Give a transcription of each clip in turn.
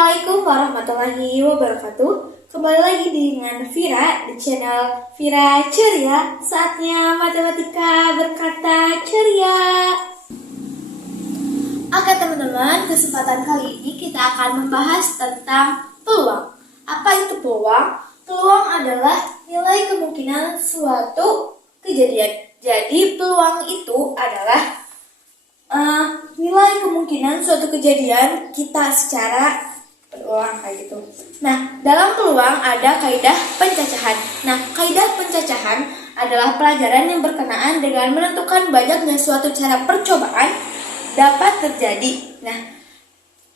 Assalamualaikum warahmatullahi wabarakatuh. Kembali lagi dengan Vira di channel Vira Ceria. Saatnya matematika berkata ceria. Oke teman-teman, kesempatan kali ini kita akan membahas tentang peluang. Apa itu peluang? Peluang adalah nilai kemungkinan suatu kejadian. Jadi peluang itu adalah nilai kemungkinan suatu kejadian kita secara berulang kayak gitu. Nah, dalam peluang ada kaidah pencacahan. Nah, kaidah pencacahan adalah pelajaran yang berkenaan dengan menentukan banyaknya suatu cara percobaan dapat terjadi. Nah,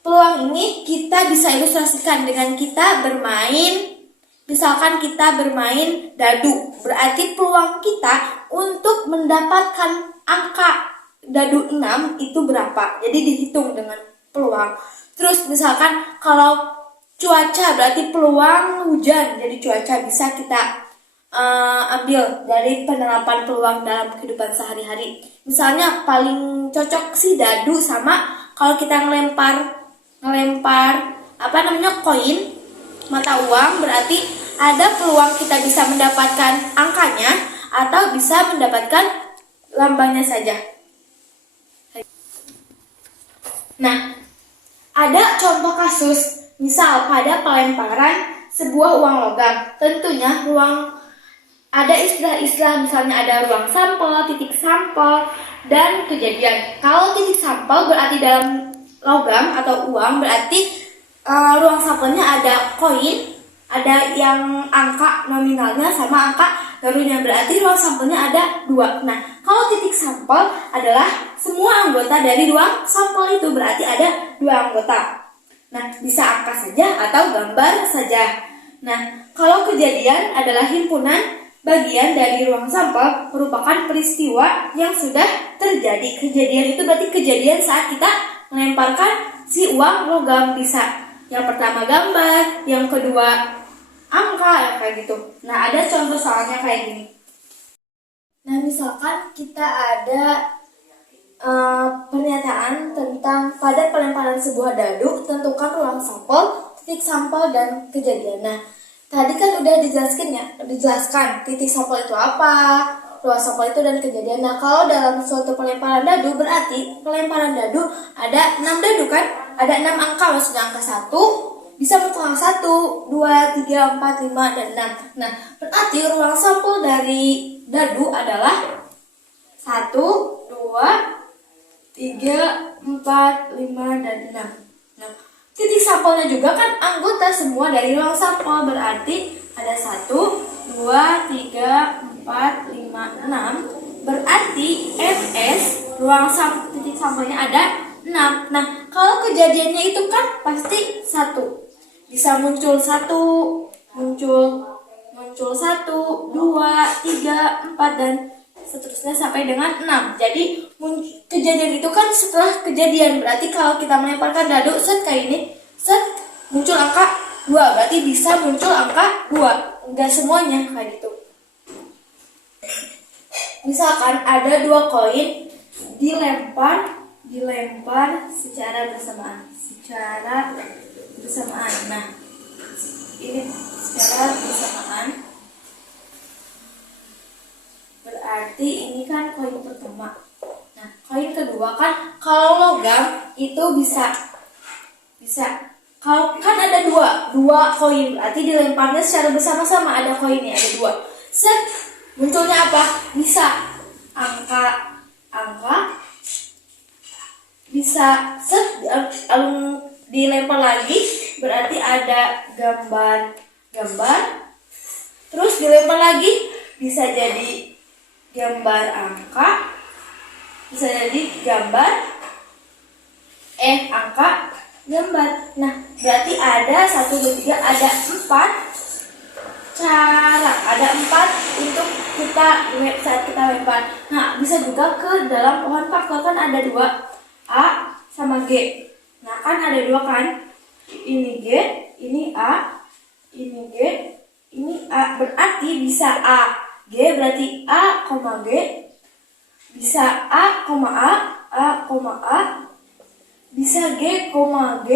peluang ini kita bisa ilustrasikan dengan kita bermain. Misalkan kita bermain dadu, berarti peluang kita untuk mendapatkan angka dadu 6 itu berapa? Jadi dihitung dengan peluang. Terus misalkan kalau cuaca berarti peluang hujan. Jadi cuaca bisa kita ambil dari penerapan peluang dalam kehidupan sehari-hari. Misalnya paling cocok sih dadu sama kalau kita ngelempar koin mata uang, berarti ada peluang kita bisa mendapatkan angkanya atau bisa mendapatkan lambangnya saja. Nah, ada contoh kasus, misal pada pelemparan sebuah uang logam. Tentunya ada istilah-istilah, misalnya ada ruang sampel, titik sampel, dan kejadian. Kalau titik sampel berarti dalam logam atau uang, berarti ruang sampelnya ada koin, ada yang angka nominalnya sama angka garunya, berarti ruang sampelnya ada 2. Nah, kalau titik sampel adalah semua anggota dari ruang sampel itu, berarti ada 2 anggota. Nah, bisa angka saja atau gambar saja. Nah, kalau kejadian adalah himpunan bagian dari ruang sampel merupakan peristiwa yang sudah terjadi. Kejadian itu berarti kejadian saat kita melemparkan si uang logam. Bisa yang pertama gambar, yang kedua angka, kayak gitu. Nah, ada contoh soalnya kayak gini. Nah, misalkan kita ada pernyataan tentang pada pelemparan sebuah dadu, tentukan ruang sampel, titik sampel, dan kejadian. Nah, tadi kan udah dijelaskan titik sampel itu apa, ruang sampel itu, dan kejadian. Nah, kalau dalam suatu pelemparan dadu, berarti pelemparan dadu ada 6 dadu kan? Ada 6 angka, maksudnya angka 1 bisa bertolak 1, 2, 3, 4, 5, dan 6. Nah, berarti ruang sampel dari dadu adalah 1, 2, 3, 4, 5, dan 6. Nah, titik sampelnya juga kan anggota semua dari ruang sampel, berarti ada 1, 2, 3, 4, 5, 6. Berarti MS titik sampelnya ada 6. Nah, kalau kejadiannya itu kan pasti 1. Bisa muncul 1, muncul 1, 2, 3, 4, dan seterusnya sampai dengan 6. Jadi kejadian itu kan setelah kejadian. Berarti kalau kita melemparkan dadu kayak ini, muncul angka 2. Berarti bisa muncul angka 2. Enggak semuanya kayak gitu. Misalkan ada 2 koin dilempar secara bersamaan. Nah, ini secara bersamaan. Berarti ini kan koin pertama. Nah, koin kedua kan kalau logam itu bisa kalau kan ada dua koin, berarti dilemparnya secara bersama-sama, ada koinnya, ada 2. Munculnya apa? Bisa angka, bisa dilempar lagi, berarti ada gambar, terus dilempar lagi, bisa jadi gambar angka, bisa jadi gambar angka, gambar. Nah, berarti ada 1, 2, 3, ada 4 cara, ada 4 untuk saat kita lempar. Nah, bisa juga ke dalam pohon faktor, kan ada 2, A sama G. Nah, kan ada 2 kan, ini G, ini A, ini G, ini A. Berarti bisa A, G, berarti A, G, bisa A, A, A, bisa G, G,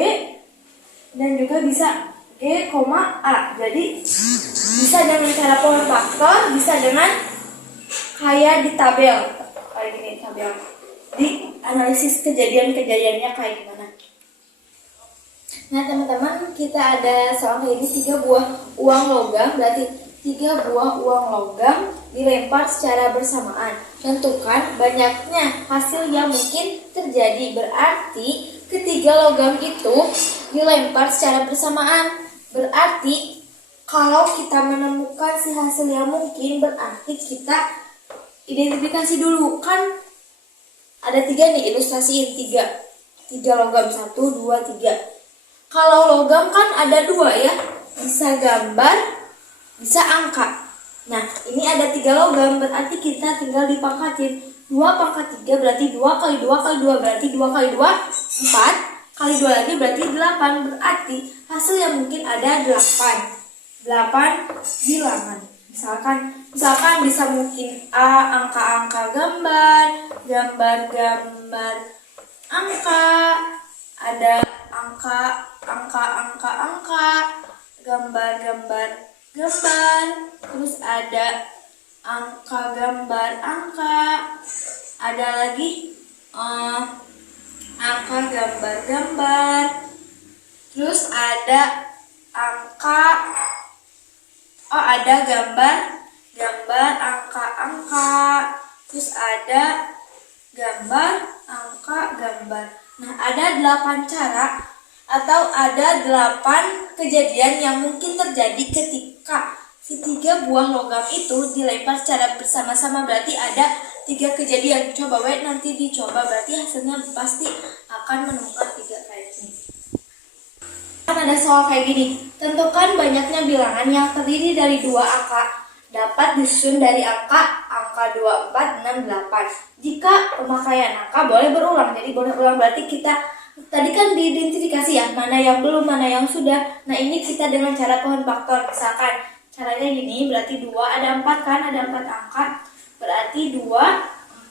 dan juga bisa G, A. Jadi bisa dengan cara power faktor, bisa dengan kayak di tabel kayak gini, tabel di analisis kejadian-kejadiannya kayak gimana. Nah teman-teman, kita ada soal kayak ini, 3 buah uang logam, berarti 3 buah uang logam dilempar secara bersamaan. Tentukan banyaknya hasil yang mungkin terjadi, berarti ketiga logam itu dilempar secara bersamaan. Berarti kalau kita menemukan si hasil yang mungkin, berarti kita identifikasi dulu. Kan ada 3 nih, ilustrasiin 3 logam, 1, 2, 3. Kalau logam kan ada 2 ya, bisa gambar, bisa angka. Nah ini ada 3 logam, berarti kita tinggal dipangkatin. 2 pangkat 3 berarti 2 kali 2 kali 2 berarti 2 kali 2 4, kali 2 lagi berarti 8. Berarti hasil yang mungkin ada 8 bilangan. Misalkan bisa mungkin A, angka-angka gambar, gambar-gambar angka, ada angka, gambar-gambar gambar, terus ada angka gambar angka, ada lagi angka gambar gambar, terus ada angka, ada gambar angka, terus ada gambar angka gambar. Nah ada 8 cara atau ada 8 kejadian yang mungkin terjadi ketika si 3 buah logam itu dilempar secara bersama-sama. Berarti ada 3 kejadian. Coba nanti dicoba, berarti hasilnya pasti akan menemukan 3 kayak gini. Kan ada soal kayak gini, tentukan banyaknya bilangan yang terdiri dari 2 angka dapat disusun dari angka 2, 4, 6, 8. Jika pemakaian angka boleh berulang, jadi boleh ulang, berarti kita tadi kan diidentifikasi ya, mana yang belum, mana yang sudah. Nah ini kita dengan cara pohon faktor. Misalkan caranya gini, berarti 2 ada 4 kan, ada 4 angka, berarti 2,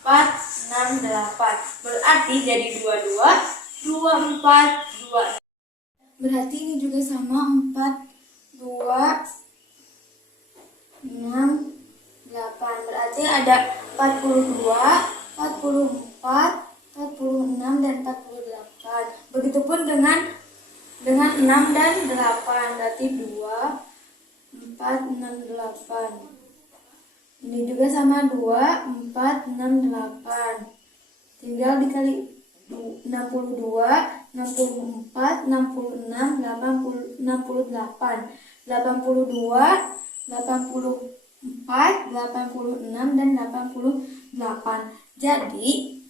4, 6, 8. Berarti jadi 22, 24, 2. Berarti ini juga sama, 4, 2, 6, 8. Berarti ada 42, 44, 46, dan 48. Begitupun dengan 6 dan 8. Berarti 2, 4, 6, 8. Ini juga sama, 2, 4, 6, 8. Tinggal dikali 62, 64, 66, 80, 68. 82, 84, 86, dan 88. Jadi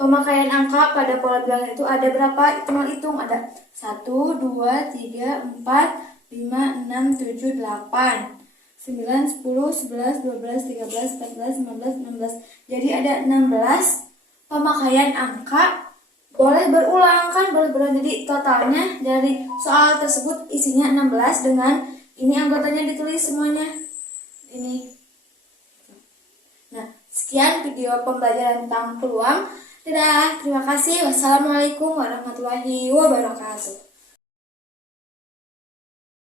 pemakaian angka pada pola bilangan itu ada berapa? Hitung, ada 1, 2, 3, 4, 5, 6, 7, 8, 9, 10, 11, 12, 13, 14, 15, 16. Jadi ada 16 pemakaian angka boleh berulang kan, boleh berulang. Jadi totalnya dari soal tersebut isinya 16 dengan ini anggotanya ditulis semuanya. Ini. Nah, sekian video pembelajaran tentang peluang. Dadah, terima kasih. Wassalamualaikum warahmatullahi wabarakatuh.